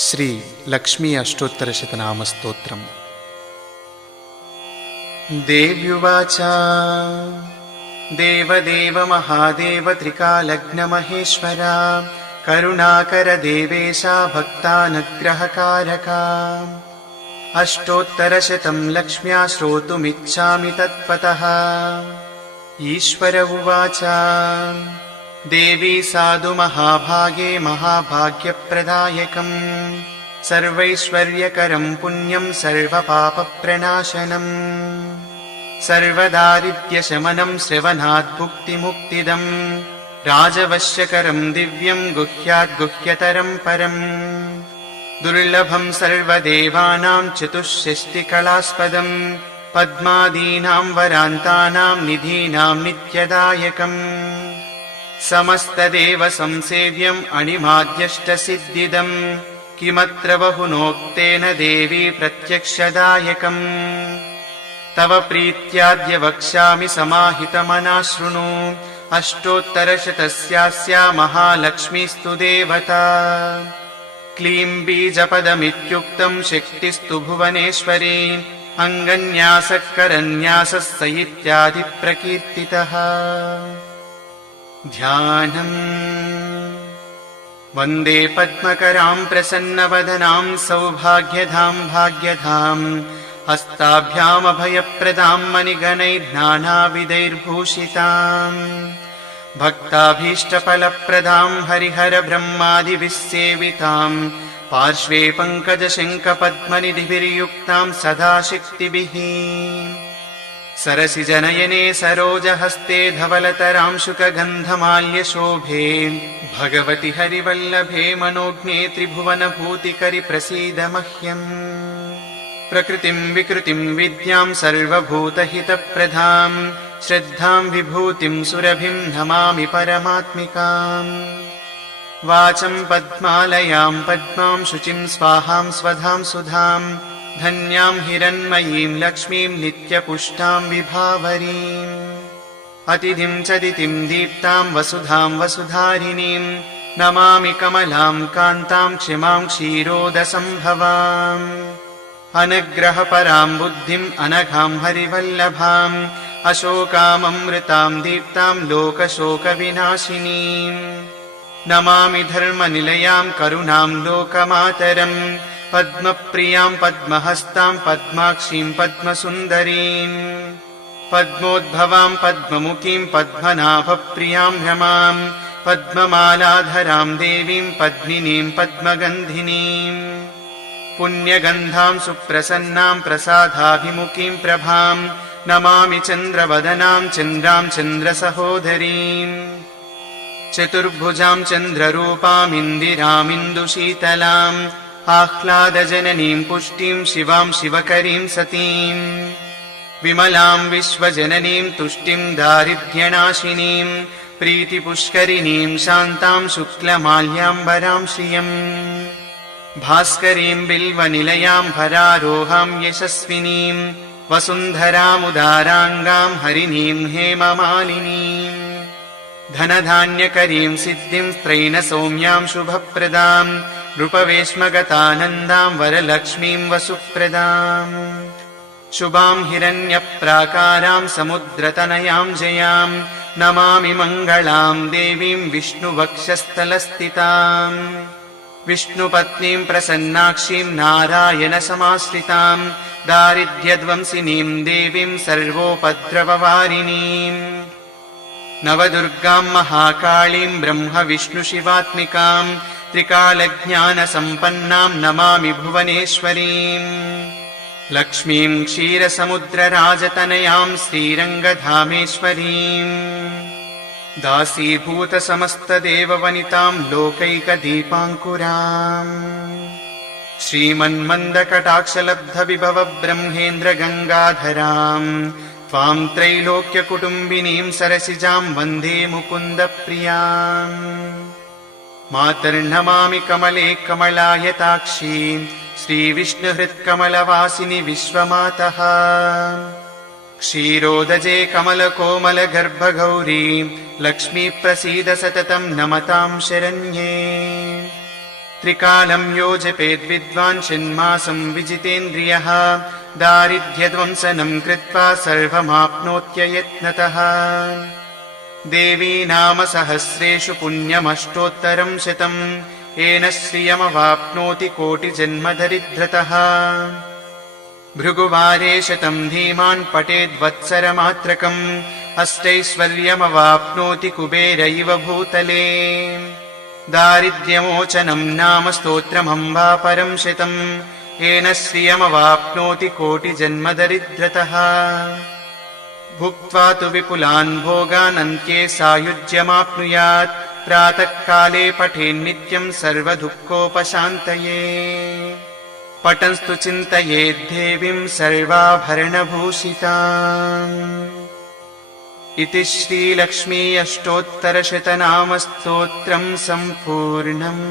ಶ್ರೀ ಲಕ್ಷ್ಮೀ ಅಷ್ಟೋತ್ತರಶತನಾಮಸ್ತೋತ್ರಂ. ದೇವ್ಯುವಾಚ ದೇವದೇವ ಮಹಾದೇವ ತ್ರಿಕಾಲಗ್ನಮಹೇಶ್ವರ ಕರುಣಾಕರ ದೇವೇಶ ಭಕ್ತಾನುಗ್ರಹಕಾರಕ ಅಷ್ಟೋತ್ತರಶತಂ ಲಕ್ಷ್ಮ್ಯಾ ಶ್ರೋತುಮಿಚ್ಛಾಮಿ ತತ್ವತಃ. ಈಶ್ವರ ಉವಾಚ ದೇವಿ ಸಾಧು ಮಹಾಭಾಗೆ ಮಹಾಭಾಗ್ಯಪ್ರದಾಯಕಂ ಸರ್ವೈಶ್ವರ್ಯಕರಂ ಪುಣ್ಯಂ ಸರ್ವಪಾಪಪ್ರಣಾಶನಂ ಸರ್ವದಾರಿದ್ರ್ಯಶಮನಂ ಶ್ರವಣಾತ್ ಭುಕ್ತಿಮುಕ್ತಿದಂ ರಾಜವಶ್ಯಕರಂ ದಿವ್ಯಂ ಗುಹ್ಯಾತ್ ಗುಹ್ಯತರಂ ಪರಂ ದುರ್ಲಭಂ ಸರ್ವದೇವಾನಾಂ ಚತುಷ್ಷಷ್ಟಿಕಲಾಸ್ಪದಂ ಪದ್ಮಾದೀನಾಂ ವರಾಂತಾನಾಂ ನಿಧೀನಾಂ ನಿತ್ಯದಾಯಕಂ ಸಮಸ್ತದೇವ ಸಂಸೇವ್ಯಂ ಅಣಿಮಾದ್ಯಷ್ಟಸಿದ್ಧಿದಂ ಕಿಮತ್ರ ಬಹುನೋಕ್ತೇನ ದೇವಿ ಪ್ರತ್ಯಕ್ಷದಾಯಕಂ ತವ ಪ್ರೀತ್ಯಾದ್ಯ ವಕ್ಷ್ಯಾಮಿ ಸಮಾಹಿತಮನಃ ಶೃಣು ಅಷ್ಟೋತ್ತರಶತಸ್ಯಾಸ್ಯ ಮಹಾಲಕ್ಷ್ಮೀಸ್ತು ದೇವತಾ. ಕ್ಲೀಂ ಬೀಜಪದಮಿತ್ಯುಕ್ತಂ ಶಕ್ತಿಸ್ತು ಭುವನೇಶ್ವರಿ ಅಂಗನ್ಯಾಸಕರನ್ಯಾಸಃ ಸ ಇತ್ಯಾದಿ ಪ್ರಕೀರ್ತಿತಃ. ಧ್ಯಾನಂ ವಂದೇ ಪದ್ಮಕರಾಂ ಪ್ರಸನ್ನವದನಾಂ ಸೌಭಾಗ್ಯಧಾಂ ಭಾಗ್ಯಧಾಂ ಹಸ್ತಾಭ್ಯಾಮಭಯಪ್ರದಾಂ ಮಣಿಗಣೈರ್ಜ್ಞಾನಾವಿಧೈರ್ಭೂಷಿತಾಂ ಭಕ್ತಾಭೀಷ್ಟಫಲಪ್ರದಾಂ ಹರಿಹರ ಬ್ರಹ್ಮಾದಿಭಿಃ ಸೇವಿತಾಂ ಪಾರ್ಶ್ವೇ ಪಂಕಜಶಂಖಪದ್ಮನಿಧಿಭಿರ್ಯುಕ್ತಾಂ ಸದಾ ಶಕ್ತಿಭಿಃ. ಸರಸಿಜನಯನೆ ಸರೋಜಹಸ್ತೆ ಧವಲತರಾಂಶುಕಗಂಧಮಾಲ್ಯಶೋಭೆ ಭಗವತಿ ಹರಿವಲ್ಲಭೆ ಮನೋಜ್ಞೆ ತ್ರಿಭುವನಭೂತಿಕರಿ ಪ್ರಸೀದ ಮಹ್ಯಂ. ಪ್ರಕೃತಿಂ ವಿಕೃತಿಂ ವಿದ್ಯಾಂ ಸರ್ವಭೂತಹಿತಪ್ರಧಾಂ ಶ್ರದ್ಧಾಂ ವಿಭೂತಿಂ ಸುರಭಿಂ ನಮಾಮಿ ಪರಮಾತ್ಮಿಕಾಂ. ವಾಚಂ ಪದ್ಮಾಲಯಾಂ ಪದ್ಮಾಂ ಶುಚಿಂ ಸ್ವಾಹಾಂ ಸ್ವಧಾಂ ಸುಧಾಂ ಧನ್ಯಾಂ ಹಿರಣ್ಮಯೀಂ ಲಕ್ಷ್ಮೀಂ ನಿತ್ಯಪುಷ್ಟಾಂ ವಿಭಾವರೀಂ. ಅತಿಥಿಂ ಚದಿತಿಂ ದೀಪ್ತಾಂ ವಸುಧಾಂ ವಸುಧಾರಿಣೀಂ ನಮಾಮಿ ಕಮಲಾಂ ಕಾಂತಾಂ ಕ್ಷಿಮಾಂ ಕ್ಷೀರೋದಸಂಭವಾಂ. ಅನಗ್ರಹಪರಾಂ ಬುದ್ಧಿಂ ಅನಘಾಂ ಹರಿವಲ್ಲಭಾಂ ಅಶೋಕಾಮೃತಾಂ ದೀಪ್ತಾಂ ಲೋಕಶೋಕವಿನಾಶಿನೀಂ. ನಮಾಮಿ ಧರ್ಮನಿಲಯಾಂ ಕರುಣಾಂ ಲೋಕಮಾತರಂ ಪದ್ಮಪ್ರಿಯಾಂ ಪದ್ಮಹಸ್ತಾಂ ಪದ್ಮಾಕ್ಷೀಂ ಪದ್ಮಸುಂದರೀಂ. ಪದ್ಮೋದ್ಭವಾಂ ಪದ್ಮಮುಖೀಂ ಪದ್ಮನಾಭಪ್ರಿಯಾಂ ರಮಾಂ ಪದ್ಮಮಾಲಾಧರಾಂ ದೇವೀಂ ಪದ್ಮಿನೀಂ ಪದ್ಮಗಂಧಿನೀಂ. ಪುಣ್ಯಗಂಧಾಂ ಸುಪ್ರಸನ್ನಾಂ ಪ್ರಸಾದಾಭಿಮುಖೀಂ ಪ್ರಭಾಂ ನಮಾಮಿ ಚಂದ್ರವದನಾಂ ಚಂದ್ರಾಂ ಚಂದ್ರಸಹೋದರೀಂ. ಚತುರ್ಭುಜಾಂ ಚಂದ್ರರೂಪಾಮಿಂದಿರಾಮಿಂದುಶೀತಲಾಂ ಆಹ್ಲಾದಜನನೀಂ ಪುಷ್ಟೀಂ ಶಿವಾಂ ಶಿವಕರೀಂ ಸತೀಂ. ವಿಮಲಾಂ ವಿಶ್ವಜನನೀಂ ತುಷ್ಟಿಂ ದಾರಿದ್ರ್ಯನಾಶಿನೀಂ ಪ್ರೀತಿಪುಷ್ಕರಿಣೀಂ ಶಾಂತಾಂ ಶುಕ್ಲಮಾಲ್ಯಾಂಬರಾಂ ಶ್ರಿಯಂ. ಭಾಸ್ಕರೀಂ ಬಿಲ್ವನಿಲಯಾಂ ಭರಾರೋಹಾಂ ಯಶಸ್ವಿನೀಂ ವಸುಂಧರಾಮುದಾರಾಂಗಾಂ ಹರಿಣೀಂ ಹೇಮಮಾಲಿನೀಂ. ಧನಧಾನ್ಯಕರೀಂ ಸಿದ್ಧಿಂ ಸ್ತ್ರೈಣ ಸೌಮ್ಯಾಂ ಶುಭಪ್ರದಾಂ ನೃಪವೇಶ್ಮಗತಾನಂದಾಂ ವರಲಕ್ಷ್ಮೀಂ ವಸುಪ್ರದಾಂ. ಶುಭಾಂ ಹಿರಣ್ಯಪ್ರಾಕಾರಾಂ ಸಮುದ್ರತನಯಾಂ ಜಯಾಂ ನಮಾಮಿ ಮಂಗಳಾಂ ದೇವೀಂ ವಿಷ್ಣುವಕ್ಷಸ್ಥಲಸ್ಥಿತಾಂ. ವಿಷ್ಣುಪತ್ನೀಂ ಪ್ರಸನ್ನಾಕ್ಷೀಂ ನಾರಾಯಣ ಸಮಾಶ್ರಿತಾಂ ದಾರಿದ್ರ್ಯಧ್ವಂಸಿನೀಂ ದೇವೀಂ ಸರ್ವೋಪದ್ರವವಾರಿಣೀಂ. ನವದುರ್ಗಾಂ ಮಹಾಕಾಳೀಂ ಬ್ರಹ್ಮ ವಿಷ್ಣು ಶಿವಾತ್ಮಿಕಾಂ ತ್ರಿಕಾಲಜ್ಞಾನಸಂಪನ್ನಾಂ ನಮಾಮಿ ಭುವನೇಶ್ವರೀಂ. ಲಕ್ಷ್ಮೀಂ ಕ್ಷೀರಸಮುದ್ರರಾಜತನಯಾಂ ಶ್ರೀರಂಗಧಾಮೇಶ್ವರೀಂ. ದಾಸೀಭೂತಸಮಸ್ತದೇವವನಿತಾಂ ಲೋಕೈಕದೀಪಾಂಕುರಾಂ. ಶ್ರೀಮನ್ಮಂದಕಟಾಕ್ಷಲಬ್ಧವಿಭವ ಬ್ರಹ್ಮೇಂದ್ರಗಂಗಾಧರಾಂ ತ್ವಾಂ ತ್ರೈಲೋಕ್ಯಕುಟುಂಬಿನೀಂ ಸರಸಿಜಾಂ ವಂದೇ ಮುಕುಂದಪ್ರಿಯಾಂ. ಮಾತರ್ನಮಾಮಿ ಕಮಲೆ ಕಮಲಾಯತಾಕ್ಷಿ ಶ್ರೀವಿಷ್ಣುಹೃತ್ಕಮಲವಾಸಿನಿ ವಿಶ್ವಮಾತಃ. ಕ್ಷೀರೋದಜೆ ಕಮಲಕೋಮಲಗರ್ಭಗೌರಿ ಲಕ್ಷ್ಮೀ ಪ್ರಸೀದ ಸತತಂ ನಮತಾಂ ಶರಣ್ಯೇ. त्रिकालं यो जपेद्विद्वान् षण्मासं विजितेन्द्रियः दारिद्र्यध्वंसनं कृत्वा सर्वमाप्नोत्ययत्नतः देवी नाम सहस्रेषु पुण्यमष्टोत्तरं शतं येन श्रियमवाप्नोति कोटिजन्मदरिद्रतः भृगुवारे शतं धीमान् पठेद्वत्सरमात्रकम् अष्टैश्वर्यमवाप्नोति कुबेर इव भूतले दारिद्र्यमोचनं नाम स्तोत्रमम्बा परं शतं येन श्रियमवाप्नोति कोटिजन्मदरिद्रतः भुक्त्वा तु विपुलान् भोगान् अन्त्ये सायुज्यमाप्नुयात् प्रातःकाले पठेन्नित्यं सर्वदुःखोपशान्तये पठन्स्तु चिन्तयेद्देवीं सर्वाभरणभूषिताम् इति श्रीलक्ष्मी अष्टोत्तरशतनामस्तोत्रं सम्पूर्णम्।